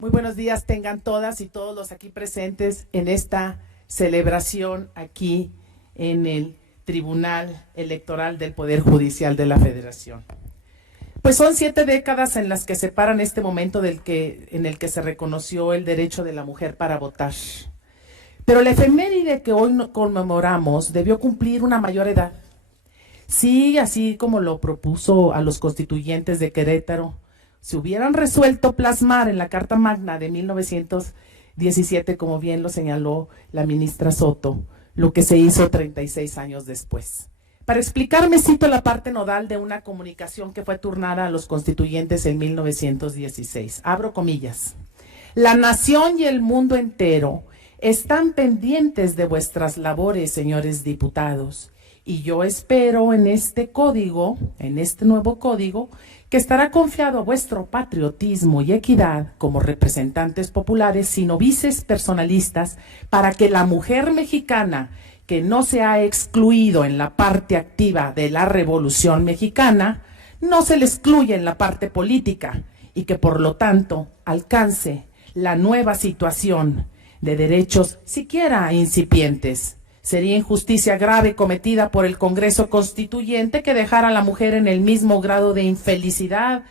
Muy buenos días tengan todas y todos los aquí presentes en esta celebración aquí en el Tribunal Electoral del Poder Judicial de la Federación. Pues son 7 décadas en las que separan este momento en el que se reconoció el derecho de la mujer para votar. Pero la efeméride que hoy conmemoramos debió cumplir una mayor edad. Sí, así como lo propuso a los constituyentes de Querétaro, se hubieran resuelto plasmar en la Carta Magna de 1917, como bien lo señaló la ministra Soto, lo que se hizo 36 años después. Para explicarme, cito la parte nodal de una comunicación que fue turnada a los constituyentes en 1916. Abro comillas. La nación y el mundo entero están pendientes de vuestras labores, señores diputados, y yo espero en este código, en este nuevo código, que estará confiado a vuestro patriotismo y equidad como representantes populares, sino vices personalistas, para que la mujer mexicana que no se ha excluido en la parte activa de la Revolución Mexicana, no se le excluya en la parte política y que por lo tanto alcance la nueva situación de derechos siquiera incipientes. Sería injusticia grave cometida por el Congreso Constituyente que dejara a la mujer en el mismo grado de infelicidad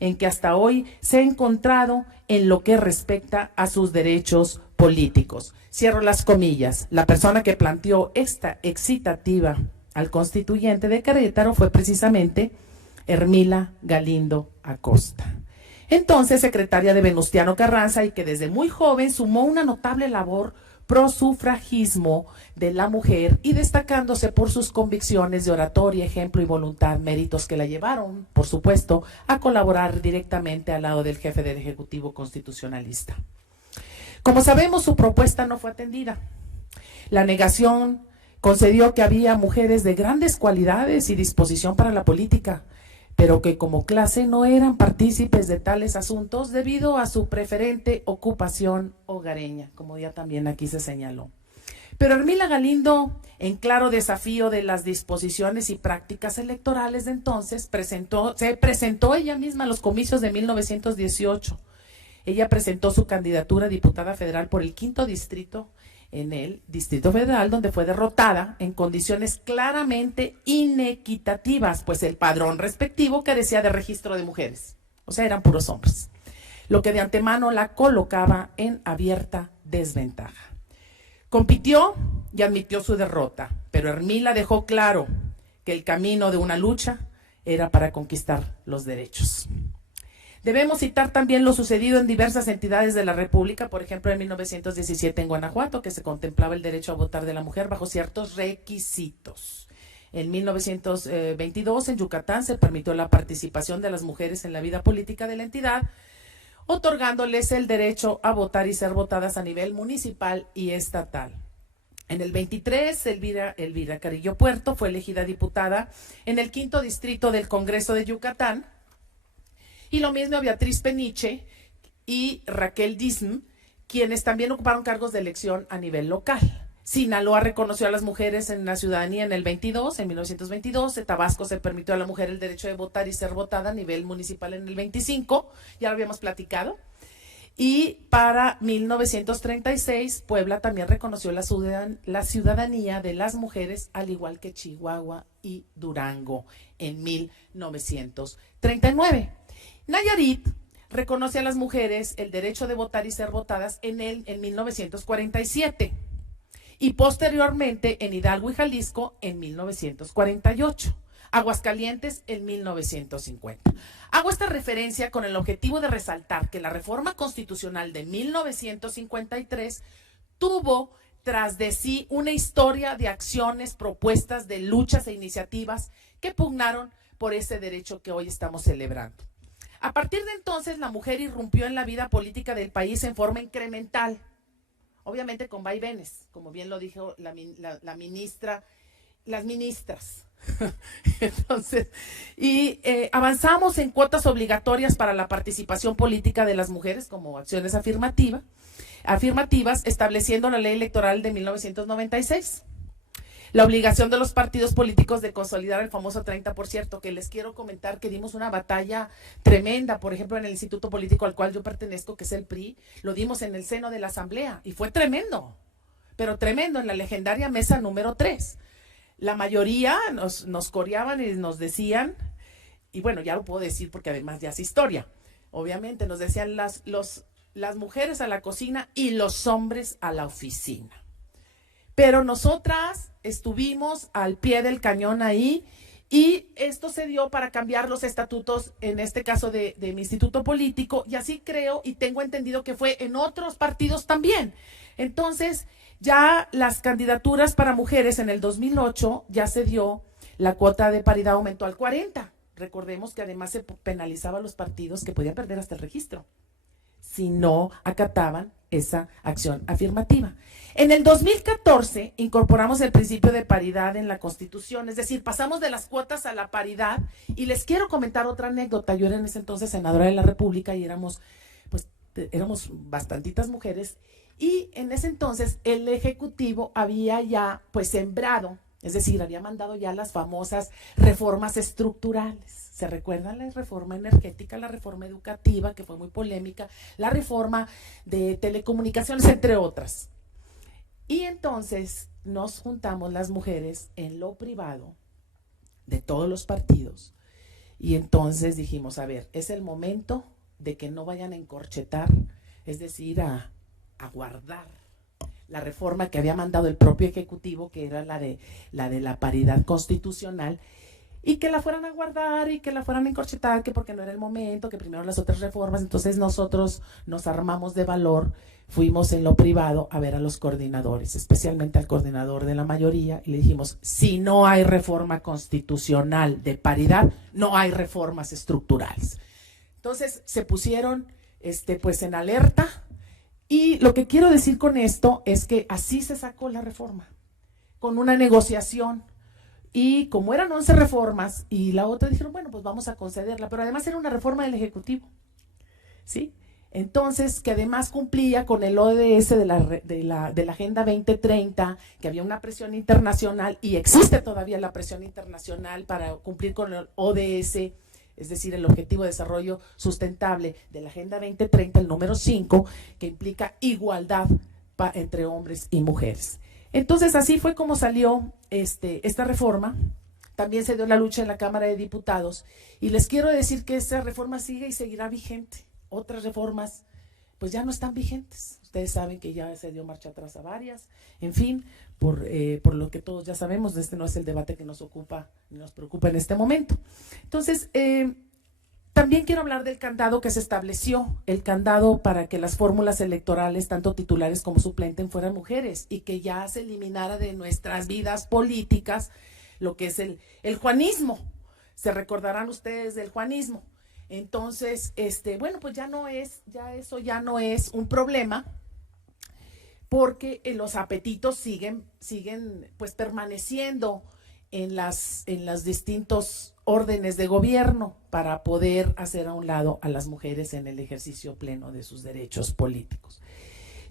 en que hasta hoy se ha encontrado en lo que respecta a sus derechos políticos. Cierro las comillas. La persona que planteó esta excitativa al constituyente de Querétaro fue precisamente Ermila Galindo Acosta, entonces secretaria de Venustiano Carranza, y que desde muy joven sumó una notable labor prosufragismo de la mujer y destacándose por sus convicciones de oratoria, ejemplo y voluntad, méritos que la llevaron, por supuesto, a colaborar directamente al lado del jefe del Ejecutivo constitucionalista. Como sabemos, su propuesta no fue atendida. La negación concedió que había mujeres de grandes cualidades y disposición para la política, pero que como clase no eran partícipes de tales asuntos debido a su preferente ocupación hogareña, como ya también aquí se señaló. Pero Ermila Galindo, en claro desafío de las disposiciones y prácticas electorales de entonces, se presentó ella misma a los comicios de 1918. Ella presentó su candidatura a diputada federal por el 5º distrito en el Distrito Federal, donde fue derrotada en condiciones claramente inequitativas, pues el padrón respectivo carecía de registro de mujeres, o sea, eran puros hombres, lo que de antemano la colocaba en abierta desventaja. Compitió y admitió su derrota, pero Ermila dejó claro que el camino de una lucha era para conquistar los derechos. Debemos citar también lo sucedido en diversas entidades de la República, por ejemplo, en 1917 en Guanajuato, que se contemplaba el derecho a votar de la mujer bajo ciertos requisitos. En 1922 en Yucatán se permitió la participación de las mujeres en la vida política de la entidad, otorgándoles el derecho a votar y ser votadas a nivel municipal y estatal. En el 23, Elvira Carrillo Puerto fue elegida diputada en el 5º distrito del Congreso de Yucatán, y lo mismo Beatriz Peniche y Raquel Dism, quienes también ocuparon cargos de elección a nivel local. Sinaloa reconoció a las mujeres en la ciudadanía en el 22, en 1922. En Tabasco se permitió a la mujer el derecho de votar y ser votada a nivel municipal en el 25, ya lo habíamos platicado. Y para 1936, Puebla también reconoció la ciudadanía de las mujeres, al igual que Chihuahua y Durango en 1939. Nayarit reconoce a las mujeres el derecho de votar y ser votadas en 1947 y posteriormente en Hidalgo y Jalisco en 1948. Aguascalientes en 1950. Hago esta referencia con el objetivo de resaltar que la reforma constitucional de 1953 tuvo tras de sí una historia de acciones, propuestas, de luchas e iniciativas que pugnaron por ese derecho que hoy estamos celebrando. A partir de entonces, la mujer irrumpió en la vida política del país en forma incremental, obviamente con vaivenes, como bien lo dijo la ministra, las ministras. Entonces, avanzamos en cuotas obligatorias para la participación política de las mujeres como acciones afirmativas, estableciendo la ley electoral de 1996. la obligación de los partidos políticos de consolidar el famoso 30%, que les quiero comentar que dimos una batalla tremenda, por ejemplo, en el instituto político al cual yo pertenezco, que es el PRI, lo dimos en el seno de la asamblea y fue tremendo, pero tremendo, en la legendaria mesa número 3. La mayoría nos coreaban y nos decían, y bueno, ya lo puedo decir porque además ya es historia, obviamente nos decían las mujeres a la cocina y los hombres a la oficina. Pero nosotras estuvimos al pie del cañón ahí y esto se dio para cambiar los estatutos, en este caso de mi instituto político, y así creo y tengo entendido que fue en otros partidos también. Entonces, ya las candidaturas para mujeres en el 2008 ya se dio, la cuota de paridad aumentó al 40%. Recordemos que además se penalizaba a los partidos que podían perder hasta el registro si no acataban esa acción afirmativa. En el 2014 incorporamos el principio de paridad en la Constitución, es decir, pasamos de las cuotas a la paridad, y les quiero comentar otra anécdota. Yo era en ese entonces senadora de la República y éramos bastantitas mujeres, y en ese entonces el Ejecutivo había ya sembrado, es decir, había mandado ya las famosas reformas estructurales. ¿Se recuerdan? La reforma energética, la reforma educativa, que fue muy polémica, la reforma de telecomunicaciones, entre otras. Y entonces nos juntamos las mujeres en lo privado de todos los partidos, y entonces dijimos, a ver, es el momento de que no vayan a encorchetar, es decir, a guardar la reforma que había mandado el propio Ejecutivo, que era la de la paridad constitucional, y que la fueran a guardar y que la fueran a encorchetar, que porque no era el momento, que primero las otras reformas. Entonces nosotros nos armamos de valor, fuimos en lo privado a ver a los coordinadores, especialmente al coordinador de la mayoría, y le dijimos, si no hay reforma constitucional de paridad, no hay reformas estructurales. Entonces se pusieron en alerta, y lo que quiero decir con esto es que así se sacó la reforma, con una negociación. Y como eran 11 reformas y la otra dijeron, bueno, pues vamos a concederla, pero además era una reforma del Ejecutivo, ¿sí? Entonces, que además cumplía con el ODS de la Agenda 2030, que había una presión internacional, y existe todavía la presión internacional para cumplir con el ODS, es decir, el Objetivo de Desarrollo Sustentable de la Agenda 2030, el número 5, que implica igualdad entre hombres y mujeres. Entonces, así fue como salió esta reforma. También se dio la lucha en la Cámara de Diputados, y les quiero decir que esta reforma sigue y seguirá vigente. Otras reformas pues ya no están vigentes. Ustedes saben que ya se dio marcha atrás a varias. En fin, por lo que todos ya sabemos, este no es el debate que nos ocupa ni nos preocupa en este momento. Entonces, también quiero hablar del candado que se estableció, el candado para que las fórmulas electorales, tanto titulares como suplentes, fueran mujeres, y que ya se eliminara de nuestras vidas políticas lo que es el juanismo. Se recordarán ustedes del juanismo. Entonces, bueno, pues eso ya no es un problema, porque los apetitos siguen pues permaneciendo en las distintos órdenes de gobierno para poder hacer a un lado a las mujeres en el ejercicio pleno de sus derechos políticos.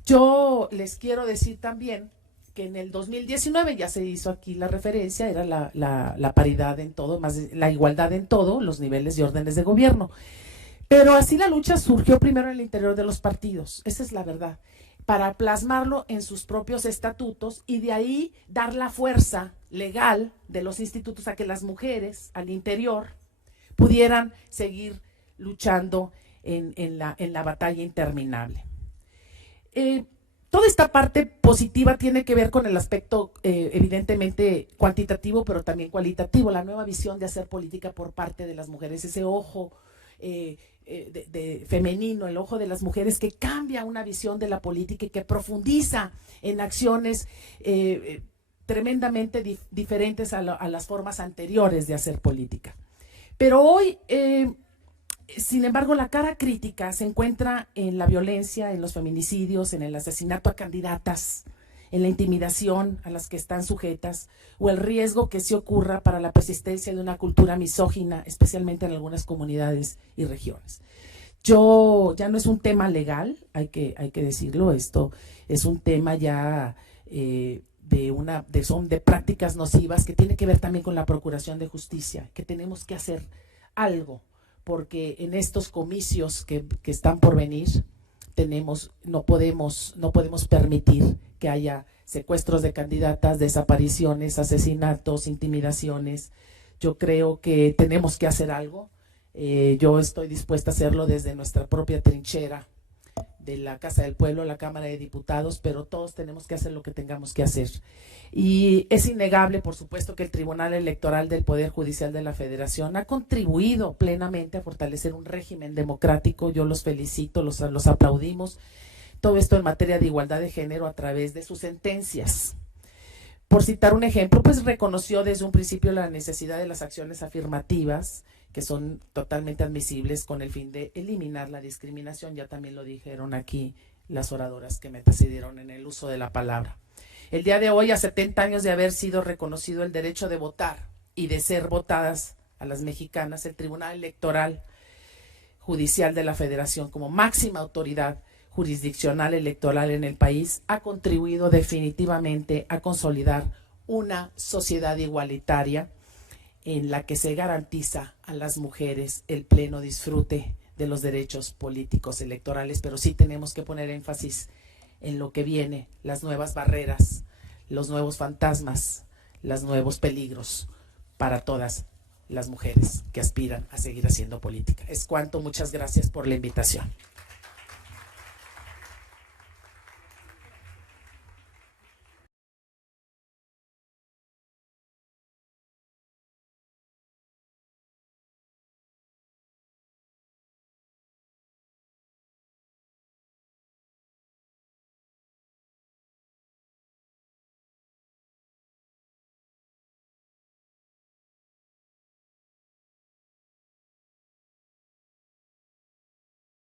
Yo les quiero decir también que en el 2019 ya se hizo aquí la referencia, era la paridad en todo, más la igualdad en todo, los niveles y órdenes de gobierno. Pero así la lucha surgió primero en el interior de los partidos, esa es la verdad, para plasmarlo en sus propios estatutos, y de ahí dar la fuerza legal de los institutos a que las mujeres al interior pudieran seguir luchando en la batalla interminable. Toda esta parte positiva tiene que ver con el aspecto evidentemente cuantitativo, pero también cualitativo, la nueva visión de hacer política por parte de las mujeres, ese ojo femenino, el ojo de las mujeres que cambia una visión de la política y que profundiza en acciones tremendamente diferentes a las formas anteriores de hacer política. Pero hoy, sin embargo, la cara crítica se encuentra en la violencia, en los feminicidios, en el asesinato a candidatas, en la intimidación a las que están sujetas, o el riesgo que se ocurra para la persistencia de una cultura misógina, especialmente en algunas comunidades y regiones. Ya no es un tema legal, hay que decirlo, esto es un tema ya son de prácticas nocivas, que tiene que ver también con la procuración de justicia, que tenemos que hacer algo, porque en estos comicios que están por venir, no podemos permitir que haya secuestros de candidatas, desapariciones, asesinatos, intimidaciones. Yo creo que tenemos que hacer algo. Yo estoy dispuesta a hacerlo desde nuestra propia trinchera de la Casa del Pueblo, la Cámara de Diputados, pero todos tenemos que hacer lo que tengamos que hacer. Y es innegable, por supuesto, que el Tribunal Electoral del Poder Judicial de la Federación ha contribuido plenamente a fortalecer un régimen democrático. Yo los felicito, los aplaudimos. Todo esto en materia de igualdad de género a través de sus sentencias. Por citar un ejemplo, pues reconoció desde un principio la necesidad de las acciones afirmativas, que son totalmente admisibles con el fin de eliminar la discriminación. Ya también lo dijeron aquí las oradoras que me precedieron en el uso de la palabra. El día de hoy, a 70 años de haber sido reconocido el derecho de votar y de ser votadas a las mexicanas, el Tribunal Electoral Judicial de la Federación, como máxima autoridad jurisdiccional electoral en el país, ha contribuido definitivamente a consolidar una sociedad igualitaria en la que se garantiza a las mujeres el pleno disfrute de los derechos políticos electorales, pero sí tenemos que poner énfasis en lo que viene, las nuevas barreras, los nuevos fantasmas, los nuevos peligros para todas las mujeres que aspiran a seguir haciendo política. Es cuanto, muchas gracias por la invitación.